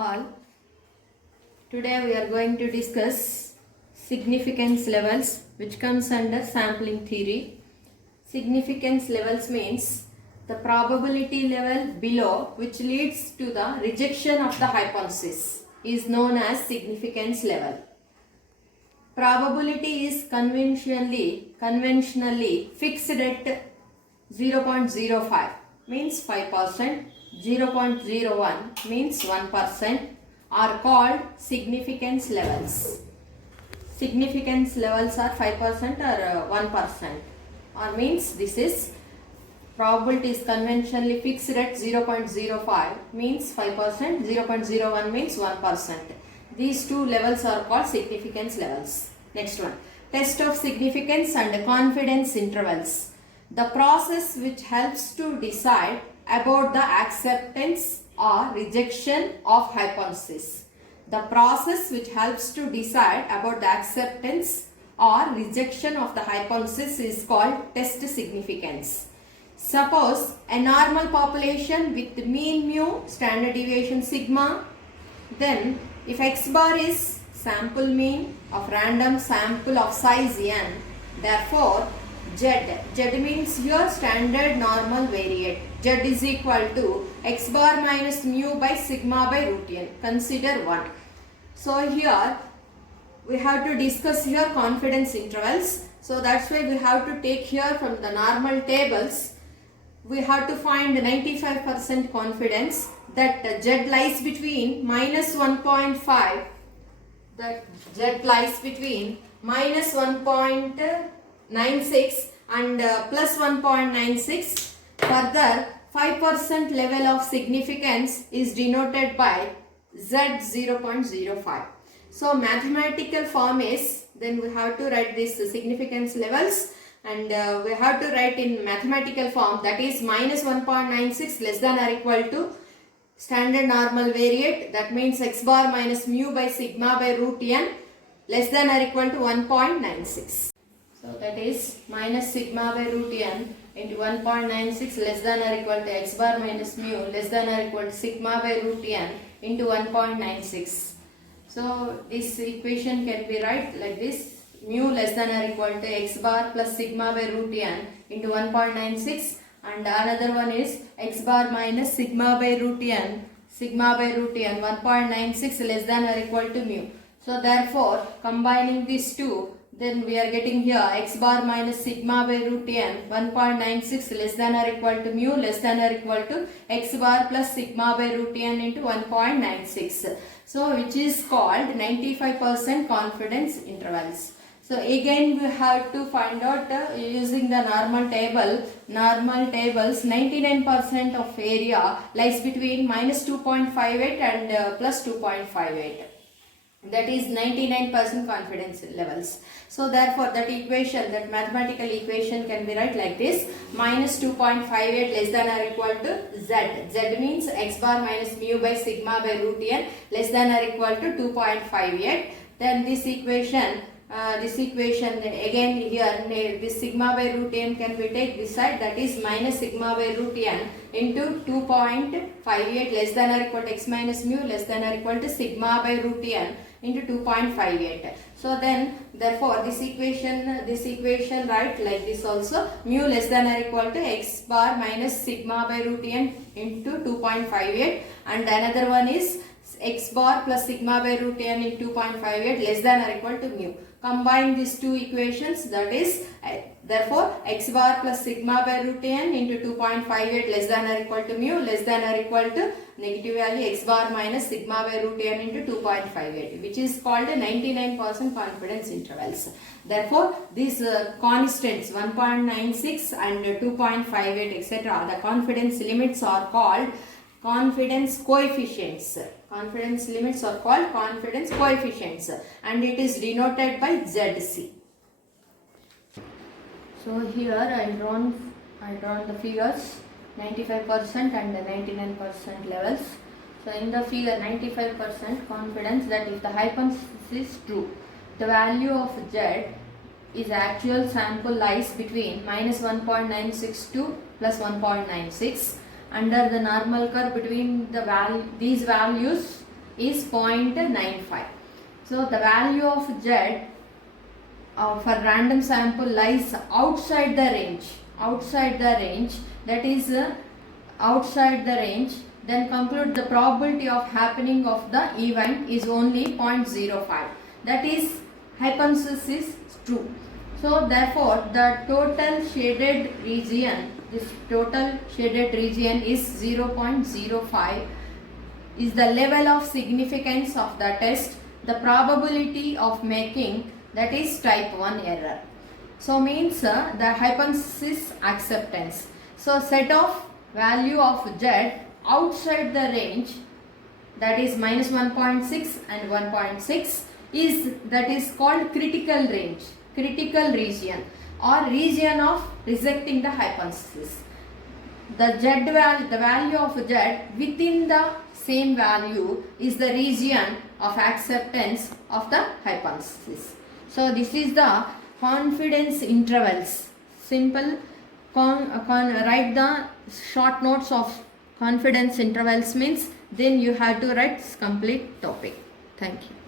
all. Today we are going to discuss significance levels, which comes under sampling theory. Significance levels means the probability level below which leads to the rejection of the hypothesis is known as significance level. Probability is conventionally fixed at 0.05 means 5%, 0.01 means 1% are called significance levels. Significance levels are 5% or 1%, or means this is probability is conventionally fixed at 0.05 means 5%, 0.01 means 1%. These two levels are called significance levels. Next one, test of significance and confidence intervals. The process which helps to decide about the acceptance or rejection of hypothesis. The process which helps to decide about the acceptance or rejection of the hypothesis is called test significance. Suppose a normal population with mean mu, standard deviation sigma, then if x bar is sample mean of random sample of size n, therefore z means your standard normal variate. Z is equal to x bar minus mu by sigma by root n. Consider 1. So here we have to discuss here confidence intervals. So that's why we have to take here from the normal tables. We have to find 95% confidence that z lies between minus 1.5, that z lies between minus 1.96 and plus 1.96. Further, 5% level of significance is denoted by z 0.05. So mathematical form is, then we have to write this significance levels, and we have to write in mathematical form, that is minus 1.96 less than or equal to standard normal variate, that means x bar minus mu by sigma by root n less than or equal to 1.96. So that is minus sigma by root n into 1.96 less than or equal to x bar minus mu less than or equal to sigma by root n into 1.96. So this equation can be write like this: mu less than or equal to x bar plus sigma by root n into 1.96, and another one is x bar minus sigma by root n 1.96 less than or equal to mu. So therefore combining these two, then we are getting here x bar minus sigma by root n 1.96 less than or equal to mu less than or equal to x bar plus sigma by root n into 1.96. So which is called 95% confidence intervals. So again we have to find out using the normal tables, 99% of area lies between minus 2.58 and plus 2.58. That is 99% confidence levels. So therefore that equation, that mathematical equation can be write like this: minus 2.58 less than or equal to z. Z means x bar minus mu by sigma by root n less than or equal to 2.58. Then this equation again here, this sigma by root n can be take this side, that is minus sigma by root n into 2.58 less than or equal to x minus mu less than or equal to sigma by root n into 2.58. So then therefore this equation write like this also: mu less than or equal to x bar minus sigma by root n into 2.58, and another one is x bar plus sigma by root n into 2.58 less than or equal to mu. Combine these two equations, that is therefore x bar plus sigma by root n into 2.58 less than or equal to mu less than or equal to negative value x bar minus sigma by root n into 2.58, which is called a 99% confidence intervals. Therefore these constants 1.96 and 2.58 etc., the confidence limits are called confidence coefficients. Confidence limits are called confidence coefficients, and it is denoted by ZC. So here I drawn the figures 95% and the 99% levels. So in the figure 95% confidence that if the hypothesis is true, the value of Z is actual sample lies between minus 1.96 to plus 1.96. Under the normal curve between these values, is 0.95. So the value of Z for random sample lies outside the range. That is outside the range. Then conclude the probability of happening of the event is only 0.05. That is hypothesis is true. So therefore the total shaded region, this total shaded region is 0.05 is the level of significance of the test, the probability of making, that is type 1 error. So means the hypothesis acceptance. So set of value of Z outside the range, that is minus 1.6 and 1.6 is called critical range, critical region or region of rejecting the hypothesis. The value of Z within the same value is the region of acceptance of the hypothesis. So this is the confidence intervals. Simple write the short notes of confidence intervals means then you have to write complete topic. Thank you.